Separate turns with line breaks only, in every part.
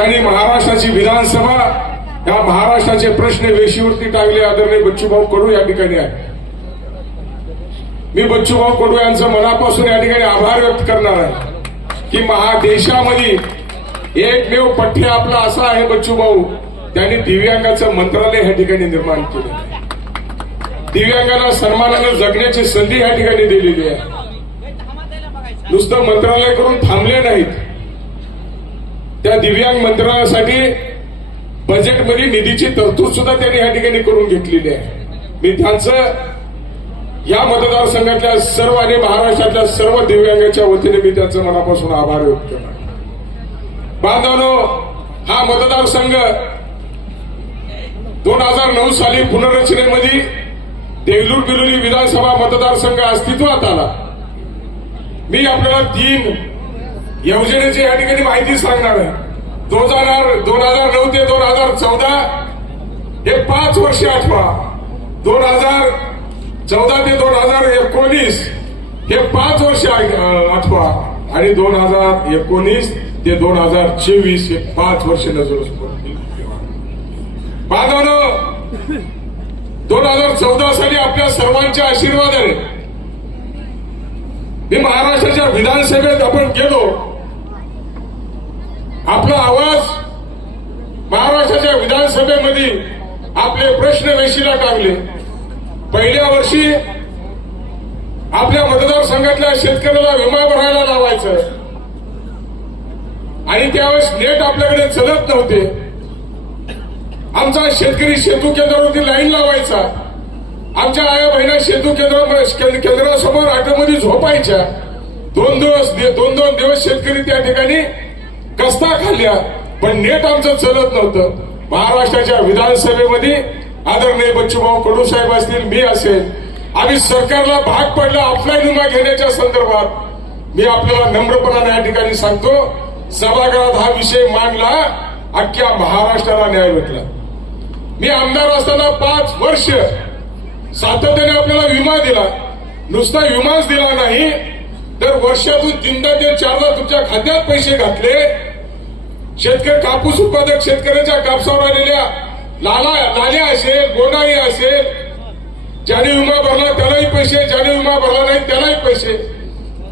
ज्यांनी महाराष्ट्राची विधानसभा या महाराष्ट्राचे प्रश्न वेशीवरती टाकले आदरणीय बच्चूभाऊ कडू या ठिकाणी आहे मी बच्चूभाऊ कडू यांचं मनापासून या ठिकाणी आभार व्यक्त करणार आहे की महादेशामध्ये एकमेव पठ्य आपला असा आहे बच्चूभाऊ त्यांनी दिव्यांगाचं मंत्रालय या ठिकाणी निर्माण केलं. दिव्यांगांना सन्मानानं जगण्याची संधी या ठिकाणी दिलेली आहे. नुसतं मंत्रालय करून थांबले नाहीत. त्या दिव्यांग मंत्रालयासाठी बजेटमध्ये निधीची तरतूद सुद्धा त्यांनी या ठिकाणी करून घेतलेली आहे. मी त्यांचं या मतदारसंघातल्या सर्व आणि महाराष्ट्रातल्या सर्व दिव्यांगाच्या वतीने मी त्यांचं मनापासून आभार व्यक्त केला बांधवनो हा मतदारसंघ दोन हजार नऊ साली पुनर्रचनेमध्ये देगलूर बिलोली विधानसभा मतदारसंघ अस्तित्वात आला. मी आपल्याला तीन योजनेची या ठिकाणी माहिती सांगणार आहे. दोन हजार दोन हजार नऊ ते दोन हजार चौदा हे पाच वर्ष आठवा. दोन हजार चौदा ते दोन हजार एकोणीस हे पाच वर्ष आठवा. आणि दोन हजार एकोणीस ते दोन हजार चोवीस हे पाच वर्ष नजर बांधवनं दोन हजार चौदा साली आपल्या सर्वांच्या आशीर्वादाने मी महाराष्ट्राच्या विधानसभेत आपण गेलो. आपला आवाज महाराष्ट्राच्या विधानसभेमध्ये आपले प्रश्न वेशीला टाकले पहिल्या वर्षी आपल्या मतदारसंघातल्या शेतकऱ्याला विमा भरायला लावायचं. आणि त्यावेळेस नेट आपल्याकडे चलत नव्हते. आमचा शेतकरी सेतू केंद्रावरती लाईन लावायचा. आमच्या आया बहिणी सेतू केंद्रा केंद्रासमोर आटोमध्ये झोपायच्या. दोन दिवस दोन दोन दिवस शेतकरी त्या ठिकाणी कस्ता खाल्ल्या पण नेट आमचं चलत नव्हतं. महाराष्ट्राच्या विधानसभेमध्ये आदरणीय बच्चूभाऊ कडू साहेब असतील मी असेल. आम्ही सरकारला भाग पडला ऑफलाईन विमा घेण्याच्या संदर्भात. मी आपल्याला नम्रपणाने या ठिकाणी सांगतो सभागृहात हा विषय मांडला अख्ख्या महाराष्ट्राला न्याय भेटला. मी आमदार असताना पाच वर्ष सातत्याने आपल्याला विमा दिला. नुसता विमाच दिला नाही तर वर्षातून तीनदा ते चारदा तुमच्या खात्यात पैसे घातले. शेतकरी कापूस उत्पादक शेतकऱ्याच्या कापसावर आलेल्या लाला लाल्या असेल गोडाई असेल ज्याने विमा भरला त्यालाही पैसे ज्याने विमा भरला नाही त्यालाही पैसे.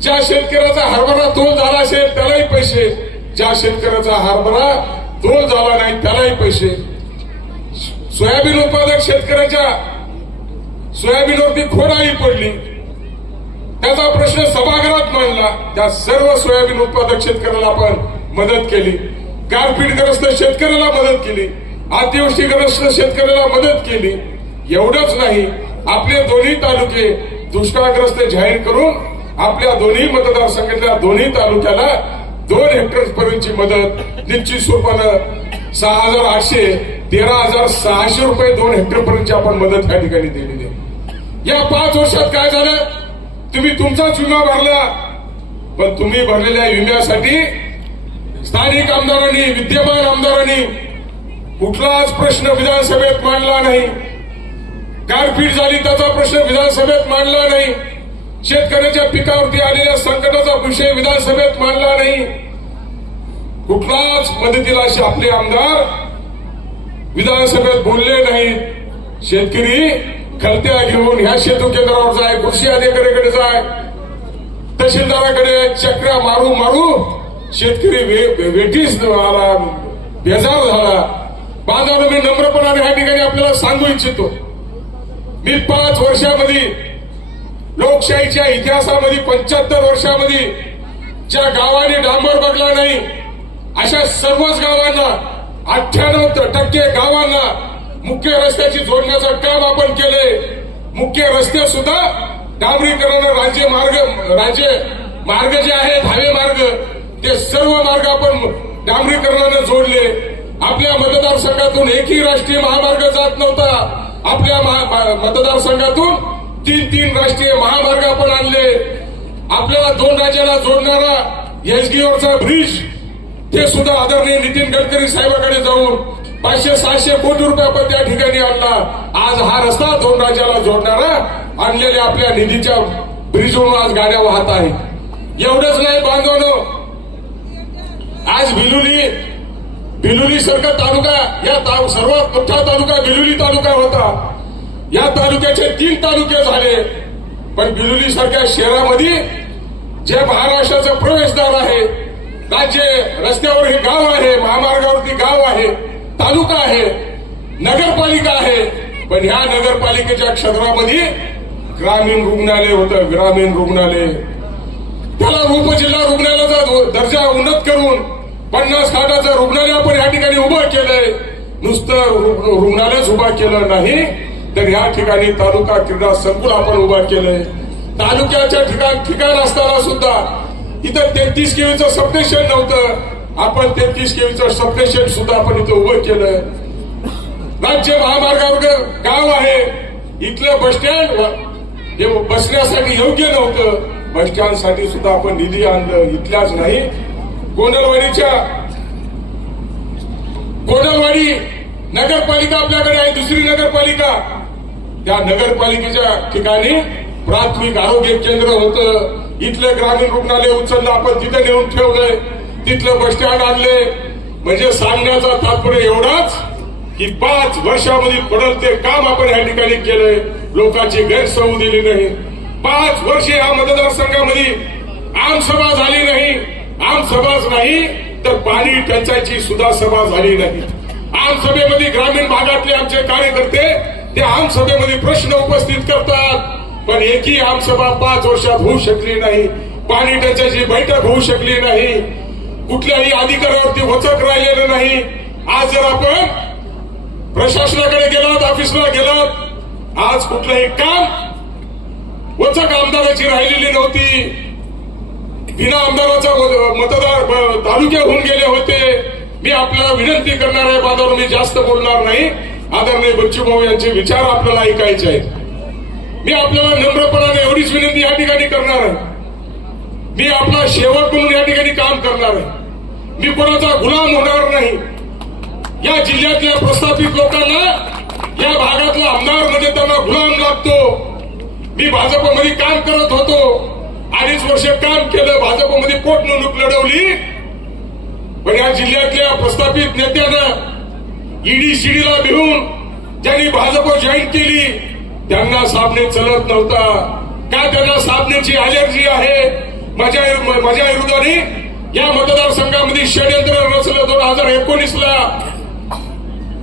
ज्या शेतकऱ्याचा हरभरा तोल झाला असेल त्यालाही पैसे. ज्या शेतकऱ्याचा हरभरा तोल झाला नाही त्यालाही पैसे. सोयाबीन उत्पादक शेतकऱ्याच्या सोयाबीनवरती खोडाई पडली. त्याचा प्रश्न सभागृहात मांडला. त्या सर्व सोयाबीन उत्पादक शेतकऱ्याला आपण मदत केली. गारपीटग्रस्त शेतकऱ्याला मदत केली. अतिवृष्टीग्रस्त शेतकऱ्याला मदत केली. एवढंच नाही आपले दोन्ही तालुके दुष्काळग्रस्त जाहीर करून आपल्या दोन्ही मतदारसंघातल्या दोन्ही तालुक्याला दोन हेक्टर पर्यंतची मदत निश्चित स्वरूपानं सहा हजार आठशे तेरा हजार सहाशे रुपये दोन हेक्टर पर्यंतची आपण मदत या ठिकाणी दिलेली आहे या पाच वर्षात काय झालं? तुम्ही तुमचाच विमा भरला पण तुम्ही भरलेल्या विम्यासाठी स्थानिक आमदारांनी विद्यमान आमदारांनी कुठलाच प्रश्न विधानसभेत मांडला नाही. गारपीट झाली त्याचा प्रश्न विधानसभेत मांडला नाही. शेतकऱ्याच्या पिकावरती आलेल्या संकटाचा विषय विधानसभेत मांडला नाही. कुठलाच मदतीला असे आपले आमदार विधानसभेत बोलले नाहीत. शेतकरी खलत्या घेऊन ह्या सेतू केंद्रावर जाय कृषी अधिकाऱ्याकडे जाय. तहसीलदाराकडे चक्रा मारू मारू. शेतकरी वे- वेठीस आला बेजार झाला. माझा मी नम्रपणाने ह्या ठिकाणी आपल्याला सांगू इच्छितो. मी पाच वर्षामध्ये लोकशाहीच्या इतिहासामध्ये पंच्याहत्तर वर्षामध्ये ज्या गावाने डांबर बघला नाही अशा सर्वच गावांना अठ्ठ्याण्णव टक्के गावांना मुख्य रस्त्याची जोडण्याचं काम आपण केले. मुख्य रस्ते सुद्धा डांबरीकरण राज्य मार्ग राज्य मार्ग जे आहेत हवे मार्ग ते सर्व मार्ग आपण डांबरीकरणाने जोडले. आपल्या मतदारसंघातून एकही राष्ट्रीय महामार्ग जात नव्हता. आपल्या मतदारसंघातून तीन तीन राष्ट्रीय महामार्ग आपण आणले. आपल्याला दोन राज्याला जोडणारा एसडीओचा ब्रिज ते सुद्धा आदरणीय नितीन गडकरी साहेबांकडे जाऊन पाचशे सहाशे कोटी रुपयापर्यंत या त्या ठिकाणी आणला. आज हा रस्ता दोन राज्याला जोडणारा आणलेल्या आपल्या निधीच्या ब्रिजवरून आज गाड्या वाहत आहे एवढंच नाही बांधवानो. आज बिलुली बिलुली सरकार तालुका या ता- सर्वात मोठा तालुका बिलुली तालुका होता. या तालुक्याचे तीन तालुके झाले. पण बिलुली सारख्या शहरामध्ये जे महाराष्ट्राचं प्रवेशद्वार आहे राज्य रस्त्यावर हे गाव आहे महामार्गावरती गाव आहे तालुका आहे नगरपालिका आहे पण ह्या नगरपालिकेच्या क्षेत्रामध्ये ग्रामीण रुग्णालय होतं ग्रामीण रुग्णालय. त्याला उपजिल्हा रुग्णालयाचा दर्जा उन्नत करून पन्नास खाटाचं रुग्णालय आपण या ठिकाणी उभं केलंय. नुसतं रुग्णालयच उभा केलं नाही तर या ठिकाणी तालुका क्रीडा संकुल आपण उभा केलंय. तालुक्याच्या ठिकाण ठिकाण असताना सुद्धा इथं तेहतीस केवीचं सबस्टेशन नव्हतं. आपण तेहतीस केवीचं सबस्टेशन सुद्धा आपण इथं उभं केलं राज्य महामार्गावर गाव आहे. इथलं बस स्टँड हे बसण्यासाठी योग्य नव्हतं. बस स्टँडसाठी सुद्धा आपण निधी आणलं. इथल्याच नाही. गोंडलवाडीच्या गोंडलवाडी नगरपालिका आपल्याकडे आहे. दुसरी नगरपालिका. त्या नगरपालिकेच्या ठिकाणी प्राथमिक आरोग्य केंद्र होतं. इथलं ग्रामीण रुग्णालय उचललं. आपण तिथे नेऊन ठेवलंय. तिथलं बस स्टँड आणले. म्हणजे सांगण्याचा तात्पर्य एवढाच की पाच वर्षामध्ये पडल ते काम आपण या ठिकाणी केलंय. लोकांची गैरसोय दिली नाही. पाच वर्षे या मतदारसंघामध्ये आमसभा झाली नाही. आमसभाच नाही तर पाणी टंचाईची सुद्धा सभा झाली नाही. आमसभेमध्ये ग्रामीण भागातले आमचे कार्यकर्ते ते आमसभेमध्ये प्रश्न उपस्थित करतात. पण एकही आमसभा पाच वर्षात होऊ शकली नाही. पाणी टंचाईची बैठक होऊ शकली नाही. कुठल्याही अधिकारावरती वचक राहिलेलं नाही. आज जर आपण प्रशासनाकडे गेलात ऑफिसला गेलात आज कुठलंही काम वचक आमदाराची राहिलेली नव्हती. बिना आमदाराचा मतदार ब- तालुके होऊन गेले होते. मी आपल्याला विनंती करणार आहे बांधव मी जास्त बोलणार नाही. आदरणीय बच्चू भाऊ यांचे विचार आपल्याला ऐकायचे आहेत. मी आपल्याला नम्रपणाने एवढीच विनंती या ठिकाणी करणार आहे. मी आपला सेवक म्हणून या ठिकाणी काम करणार आहे. मी कोणाचा गुलाम होणार नाही. या जिल्ह्यातल्या प्रस्थापित लोकांना या भागातला आमदार म्हणजे त्यांना गुलाम लागतो. मी भाजपमध्ये काम करत होतो. अडीच वर्ष काम केलं भाजपमध्ये पोटनिवडणूक लढवली. पण या जिल्ह्यातल्या प्रस्थापित नेत्यानं ईडी सीडीला भिवून ज्यांनी भाजप जॉईन केली त्यांना साबणे चलत नव्हता. का त्यांना साबणेची अलर्जी आहे? माझ्या माझ्या विरोधाने या मतदारसंघामध्ये षडयंत्र रचलं दोन हजार एकोणीस ला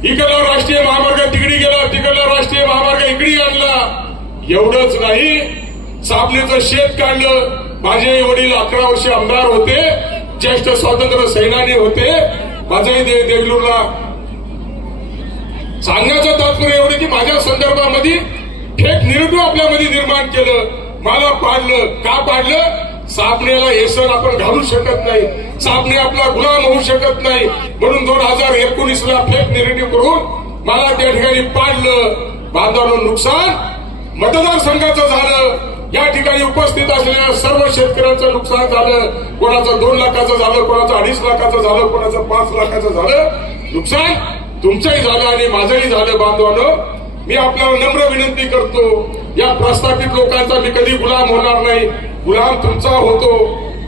इकडला राष्ट्रीय महामार्ग तिकडी गेला तिकडला राष्ट्रीय महामार्ग इकडी आणला. एवढंच नाही साबणेचं शेत काढलं. माझे वडील अकरा वर्ष आमदार होते ज्येष्ठ स्वातंत्र्य सैनानी होते. माझे देगलूरला. सांगण्याचं तात्पर्य एवढं की माझ्या संदर्भामध्ये थेट निरटू आपल्यामध्ये निर्माण केलं. मला पाडलं. का पाडलं? साबणेला येसन आपण घालू शकत नाही. साबणे आपला गुलाम होऊ शकत नाही. म्हणून दोन हजार एकोणीस ला फेक निगेटिव्ह करून मला त्या ठिकाणी पाडलं. बांधवांना नुकसान? मतदारसंघाचं झालं. या ठिकाणी उपस्थित असलेल्या सर्व शेतकऱ्यांचं नुकसान झालं. कोणाचं दोन लाखाचं झालं कोणाचं अडीच लाखाचं झालं कोणाचं पाच लाखाचं झालं. नुकसान तुमचंही झालं आणि माझंही झालं बांधवानं. मी आपल्याला नम्र विनंती करतो या प्रस्थापित लोकांचा मी कधी गुलाम होणार नाही. गुलाम तुमचा होतो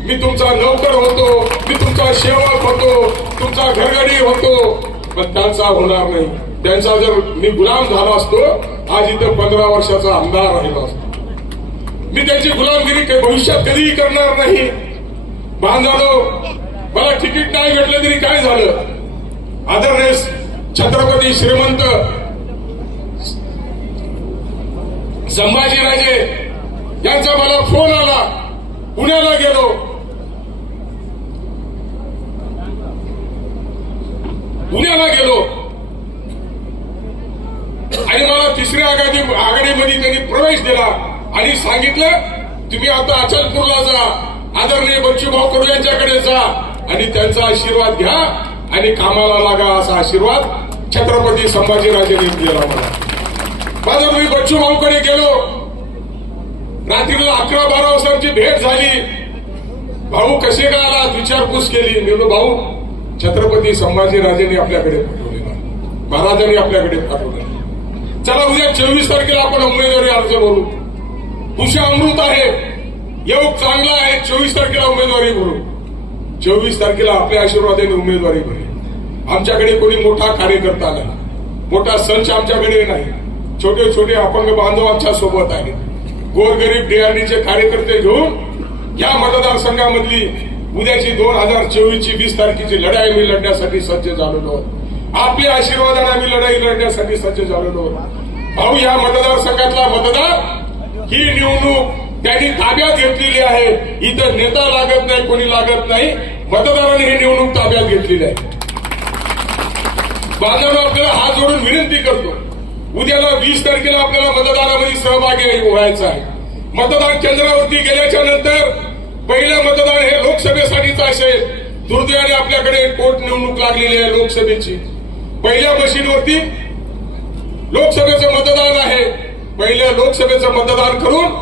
मी तुमचा नौकर होतो मी तुमचा सेवक होतो तुमचा घरगडी होतो. पण त्यांचा होणार नाही. त्यांचा जर मी गुलाम झाला असतो आज इथे पंधरा वर्षाचा आमदार राहिला असतो. मी त्यांची गुलामगिरी भविष्यात कधीही करणार नाही. बांधवानो मला तिकीट नाही भेटलं तरी काय झालं? आदरणीय छत्रपती श्रीमंत संभाजीराजे यांचा मला फोन आला. पुण्याला गेलो. पुण्याला गेलो. आणि मला तिसऱ्या आघाडी आघाडीमध्ये त्यांनी प्रवेश दिला. आणि सांगितलं तुम्ही आता अचलपूरला जा. आदरणीय बच्चूभाऊ कडू यांच्याकडे जा. आणि त्यांचा आशीर्वाद घ्या. आणि कामाला लागा असा आशीर्वाद छत्रपती संभाजीराजेंनी दिला मला. माझा मी बच्चू भाऊकडे गेलो. रात्रीला अकरा बारा वाजताची भेट झाली. भाऊ कसे का आला विचारपूस केली. मी म्हणलो, भाऊ छत्रपती संभाजीराजेंनी आपल्याकडे पाठवलेला महाराजांनी आपल्याकडे पाठवलेला चला उद्या चोवीस तारखेला आपण उमेदवारी अर्ज भरू. उषा अमृत आहे. योग चांगला आहे. चोवीस तारखेला उमेदवारी भरू. चोवीस तारखेला आपल्या आशीर्वादाने उमेदवारी भरेल आमच्याकडे कोणी मोठा कार्यकर्ता नाही. मोठा संच आमच्याकडे नाही. छोटे छोटे अपंग बांधवांच्या सोबत आहे गोरगरीब डीआरडीचे कार्यकर्ते घेऊन या मतदारसंघामधली उद्याची दोन हजार चोवीस ची वीस तारखेची लढाई मी लढण्यासाठी सज्ज झालेलो आहोत. आपल्या आशीर्वादाने आम्ही लढाई लढण्यासाठी सज्ज झालेलो आहोत. भाऊ या मतदारसंघातला मतदार ही निवडणूक त्यांनी ताब्यात घेतलेली आहे. इथं नेता लागत नाही कोणी लागत नाही. मतदारांनी ही निवडणूक ताब्यात घेतलेली आहे. बांधवांनो आपल्याला हात जोडून विनंती करतो. उद्याला वीस तारखेला आपल्याला मतदानामध्ये सहभागी व्हायचं आहे. मतदान केंद्रावरती गेल्याच्यानंतर पहिलं मतदान हे लोकसभेसाठीच असेल. दुर्दैवाने आपल्याकडे पोट निवडणूक लागलेली आहे लोकसभेची. पहिल्या मशीनवरती लोकसभेचं मतदान आहे. पहिलं लोकसभेचं मतदान करून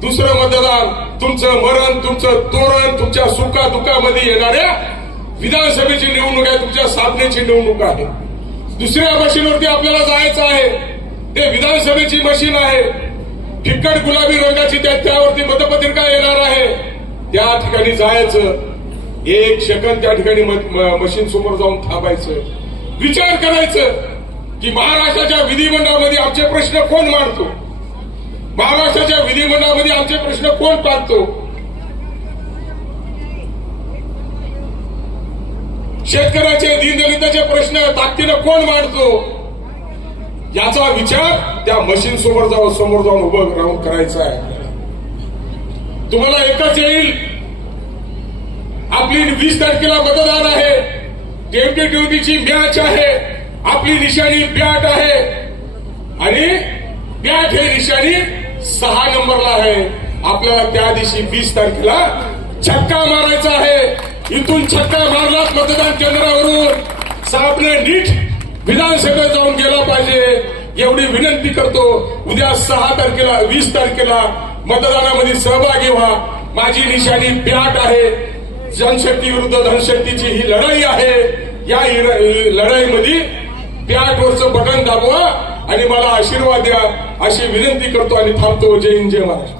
दुसरं मतदान तुमचं मरण तुमचं तोरण तुमच्या सुखा दुःखामध्ये येणाऱ्या विधानसभेची निवडणूक आहे तुमच्या साधनेची निवडणूक आहे. दुसऱ्या मशीनवरती आपल्याला जायचं आहे. ते विधानसभेची मशीन आहे. फिक्कट गुलाबी रंगाची त्यावरती मतपत्रिका येणार आहे. त्या ठिकाणी जायचं. एक सेकंद त्या ठिकाणी मशीन समोर जाऊन थांबायचं. विचार करायचं की महाराष्ट्राच्या विधिमंडळामध्ये आमचे प्रश्न कोण मांडतो? महाराष्ट्राच्या विधिमंडळामध्ये आमचे प्रश्न कोण टाकतो शेतकऱ्याचे दीनदलिताचे प्रश्न ताकदीनं कोण मांडतो? याचा विचार त्या मशीन समोर जाऊन समोर जाऊन उभं राहून करायचा आहे. तुम्हाला एकच येईल. आपली वीस तारखेला मतदान आहे. टेमटी ड्युटीची मॅच आहे. आपली निशाणी बॅट आहे. आणि बॅट हे निशाणी सहा नंबरला आहे. आपल्याला त्या दिवशी वीस तारखेला छक्का मारायचा आहे. इथून छक्का मारलाच मतदान केंद्रावरून. साहेबने नीट विधानसभेत जाऊन गेला पाहिजे. एवढी विनंती करतो. उद्या सहा तारखेला वीस तारखेला मतदानामध्ये सहभागी व्हा. माझी निशाणी प्याट आहे. जनशक्ती विरुद्ध धनशक्तीची ही लढाई आहे. या लढाईमध्ये प्याटवरचं बटन दाबवा आणि मला आशीर्वाद द्या अशी विनंती करतो आणि थांबतो. जय हिंद जय महाराष्ट्र.